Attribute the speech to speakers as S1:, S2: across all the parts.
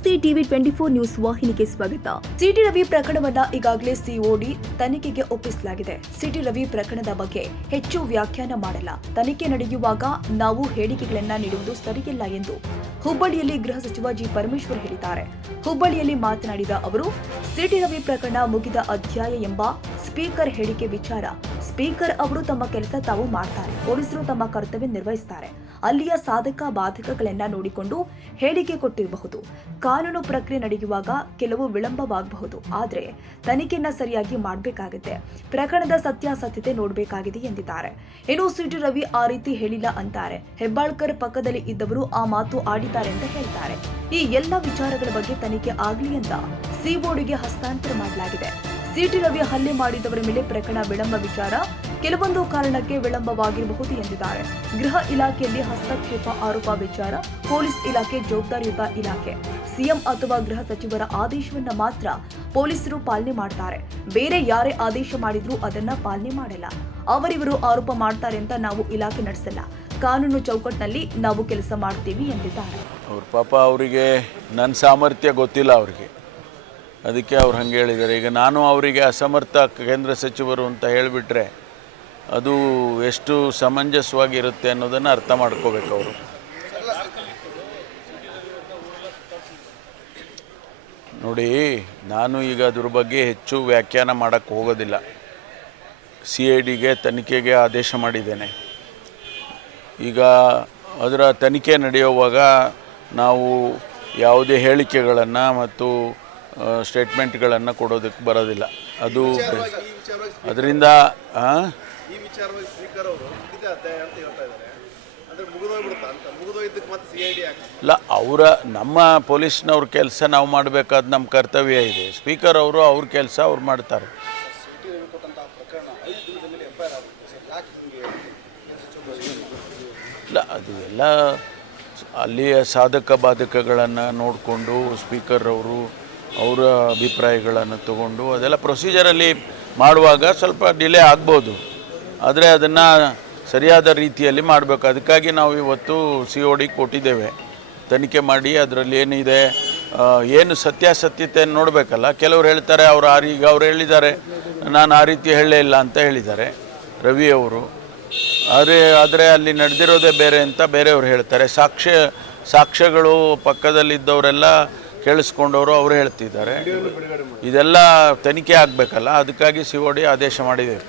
S1: TV twenty four news ವಾಹಿನಿಗೆ ಸ್ವಾಗತ. City Ravi ಪ್ರಕರಣವನ್ನ ಈಗಾಗಲೇ ಸಿಒಡಿ ತನಿಖೆಗೆ ಒಪ್ಪಿಸಲಾಗಿದೆ. ಸಿಟಿ ರವಿ ಪ್ರಕರಣದ ಬಗ್ಗೆ ಹೆಚ್ಚು ವ್ಯಾಖ್ಯಾನ ಮಾಡಲ್ಲ. ತನಿಖೆ ನಡೆಯುವಾಗ ನಾವು ಹೇಳಿಕೆಗಳನ್ನ ನೀಡುವುದು ಸರಿಯಿಲ್ಲ ಎಂದು ಹುಬ್ಬಳ್ಳಿಯಲ್ಲಿ ಗೃಹ ಸಚಿವ ಜಿ ಪರಮೇಶ್ವರ್ ಹೇಳಿದ್ದಾರೆ. ಹುಬ್ಬಳ್ಳಿಯಲ್ಲಿ ಮಾತನಾಡಿದ ಅವರು, ಸಿಟಿ ರವಿ ಪ್ರಕರಣ ಮುಗಿದ ಅಧ್ಯಾಯ ಎಂಬ ಸ್ಪೀಕರ್ ಹೇಳಿಕೆ ವಿಚಾರ. ಸ್ಪೀಕರ್ ಅವರು ತಮ್ಮ ಕೆಲಸ ತಾವು ಮಾಡ್ತಾರೆ. ಪೊಲೀಸರು ತಮ್ಮ ಕರ್ತವ್ಯ ನಿರ್ವಹಿಸ್ತಾರೆ. ಅಲ್ಲಿಯ ಸಾಧಕ ಬಾಧಕಗಳನ್ನ ನೋಡಿಕೊಂಡು ಹೇಳಿಕೆ ಕೊಟ್ಟಿರಬಹುದು. ಕಾನೂನು ಪ್ರಕ್ರಿಯೆ ನಡೆಯುವಾಗ ಕೆಲವು ವಿಳಂಬವಾಗಬಹುದು. ಆದರೆ ತನಿಖೆಯನ್ನ ಸರಿಯಾಗಿ ಮಾಡಬೇಕಾಗುತ್ತೆ. ಪ್ರಕರಣದ ಸತ್ಯಾಸತ್ಯತೆ ನೋಡಬೇಕಾಗಿದೆ ಎಂದಿದ್ದಾರೆ. ಏನು ಸಿಟಿ ರವಿ ಆ ರೀತಿ ಹೇಳಿಲ್ಲ ಅಂತಾರೆ. ಹೆಬ್ಬಾಳ್ಕರ್ ಪಕ್ಕದಲ್ಲಿ ಇದ್ದವರು ಆ ಮಾತು ಆಡಿದ್ದಾರೆ ಅಂತ ಹೇಳ್ತಾರೆ. ಈ ಎಲ್ಲ ವಿಚಾರಗಳ ಬಗ್ಗೆ ತನಿಖೆ ಆಗಲಿ ಅಂತ ಸಿಬೋರ್ಡ್ಗೆ ಹಸ್ತಾಂತರ ಮಾಡಲಾಗಿದೆ. ಸಿಟಿ ರವಿ ಹಲ್ಲೆ ಮಾಡಿದವರ ಮೇಲೆ ಪ್ರಕರಣ ವಿಳಂಬ ವಿಚಾರ. ಕೆಲವೊಂದು ಕಾರಣಕ್ಕೆ ವಿಳಂಬವಾಗಿರಬಹುದು ಎಂದಿದ್ದಾರೆ. ಗೃಹ ಇಲಾಖೆಯಲ್ಲಿ ಹಸ್ತಕ್ಷೇಪ ಆರೋಪ ವಿಚಾರ. ಪೊಲೀಸ್ ಇಲಾಖೆ ಜವಾಬ್ದಾರಿಯುತ ಇಲಾಖೆ. ಸಿಎಂ ಅಥವಾ ಗೃಹ ಸಚಿವರ ಆದೇಶವನ್ನ ಮಾತ್ರ ಪೊಲೀಸರು ಪಾಲನೆ ಮಾಡ್ತಾರೆ. ಬೇರೆ ಯಾರೇ ಆದೇಶ ಮಾಡಿದ್ರೂ ಅದನ್ನ ಪಾಲನೆ ಮಾಡಲ್ಲ. ಅವರಿವರು ಆರೋಪ ಮಾಡ್ತಾರೆ ಅಂತ ನಾವು ಇಲಾಖೆ ನಡೆಸಲ್ಲ. ಕಾನೂನು ಚೌಕಟ್ಟಿನಲ್ಲಿ ನಾವು ಕೆಲಸ ಮಾಡ್ತೀವಿ ಎಂದಿದ್ದಾರೆ.
S2: ಅವ್ರ ಪಾಪ ಅವರಿಗೆ ನನ್ನ ಸಾಮರ್ಥ್ಯ ಗೊತ್ತಿಲ್ಲ ಅವ್ರಿಗೆ. ಅದಕ್ಕೆ ಅವ್ರು ಹಂಗೆ ಹೇಳಿದ್ದಾರೆ. ಈಗ ನಾನು ಅವರಿಗೆ ಅಸಮರ್ಥ ಕೇಂದ್ರ ಸಚಿವರು ಅಂತ ಹೇಳಿಬಿಟ್ರೆ ಅದು ಎಷ್ಟು ಸಮಂಜಸವಾಗಿರುತ್ತೆ ಅನ್ನೋದನ್ನು ಅರ್ಥ ಮಾಡ್ಕೋಬೇಕು ಅವರು. ನೋಡಿ, ನಾನು ಈಗ ಅದ್ರ ಬಗ್ಗೆ ಹೆಚ್ಚು ವ್ಯಾಖ್ಯಾನ ಮಾಡೋಕ್ಕೆ ಹೋಗೋದಿಲ್ಲ. ಸಿ ಐ ಡಿಗೆ ತನಿಖೆಗೆ ಆದೇಶ ಮಾಡಿದ್ದೇನೆ. ಈಗ ಅದರ ತನಿಖೆ ನಡೆಯುವಾಗ ನಾವು ಯಾವುದೇ ಹೇಳಿಕೆಗಳನ್ನು ಮತ್ತು ಸ್ಟೇಟ್ಮೆಂಟ್ಗಳನ್ನು ಕೊಡೋದಕ್ಕೆ ಬರೋದಿಲ್ಲ. ಅದು ಅದರಿಂದ ಇಲ್ಲ ಅವರ ನಮ್ಮ ಪೊಲೀಸ್ನವ್ರ ಕೆಲಸ ನಾವು ಮಾಡಬೇಕಾದ ನಮ್ಮ ಕರ್ತವ್ಯ ಇದೆ. ಸ್ಪೀಕರ್ ಅವರು ಅವ್ರ ಕೆಲಸ ಅವ್ರು ಮಾಡ್ತಾರೆ. ಇಲ್ಲ ಅದು ಎಲ್ಲ ಅಲ್ಲಿಯ ಸಾಧಕ ಬಾಧಕಗಳನ್ನು ನೋಡಿಕೊಂಡು ಸ್ಪೀಕರ್ ಅವರು ಅವರ ಅಭಿಪ್ರಾಯಗಳನ್ನು ತಗೊಂಡು ಅದೆಲ್ಲ ಪ್ರೊಸೀಜರಲ್ಲಿ ಮಾಡುವಾಗ ಸ್ವಲ್ಪ ಡಿಲೇ ಆಗ್ಬೋದು. ಆದರೆ ಅದನ್ನು ಸರಿಯಾದ ರೀತಿಯಲ್ಲಿ ಮಾಡಬೇಕು. ಅದಕ್ಕಾಗಿ ನಾವು ಇವತ್ತು ಸಿ ಒ ಡಿ ಕೊಟ್ಟಿದ್ದೇವೆ. ತನಿಖೆ ಮಾಡಿ ಅದರಲ್ಲಿ ಏನಿದೆ ಏನು ಸತ್ಯಾಸತ್ಯತೆಯನ್ನು ನೋಡಬೇಕಲ್ಲ. ಕೆಲವರು ಹೇಳ್ತಾರೆ, ಅವರು ಆ ಈಗ ಅವ್ರು ಹೇಳಿದ್ದಾರೆ, ನಾನು ಆ ರೀತಿ ಹೇಳೇ ಇಲ್ಲ ಅಂತ ಹೇಳಿದ್ದಾರೆ, ರವಿ ಅವರು. ಆದರೆ ಆದರೆ ಅಲ್ಲಿ ನಡೆದಿರೋದೇ ಬೇರೆ ಅಂತ ಬೇರೆಯವರು ಹೇಳ್ತಾರೆ. ಸಾಕ್ಷ್ಯ, ಸಾಕ್ಷ್ಯಗಳು ಪಕ್ಕದಲ್ಲಿದ್ದವರೆಲ್ಲ ಕೇಳಿಸ್ಕೊಂಡವರು ಅವರು ಹೇಳ್ತಿದ್ದಾರೆ. ಇದೆಲ್ಲ ತನಿಖೆ ಆಗಬೇಕಲ್ಲ, ಅದಕ್ಕಾಗಿ ಸಿ ಒ ಆದೇಶ ಮಾಡಿದ್ದೇವೆ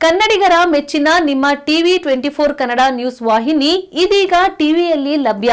S3: ಕನ್ನಡಿಗರ ಮೆಚ್ಚಿನ ನಿಮ್ಮ TV twenty four Kannada news ವಾಹಿನಿ ಇದೀಗ ಟಿವಿಯಲ್ಲಿ ಲಭ್ಯ.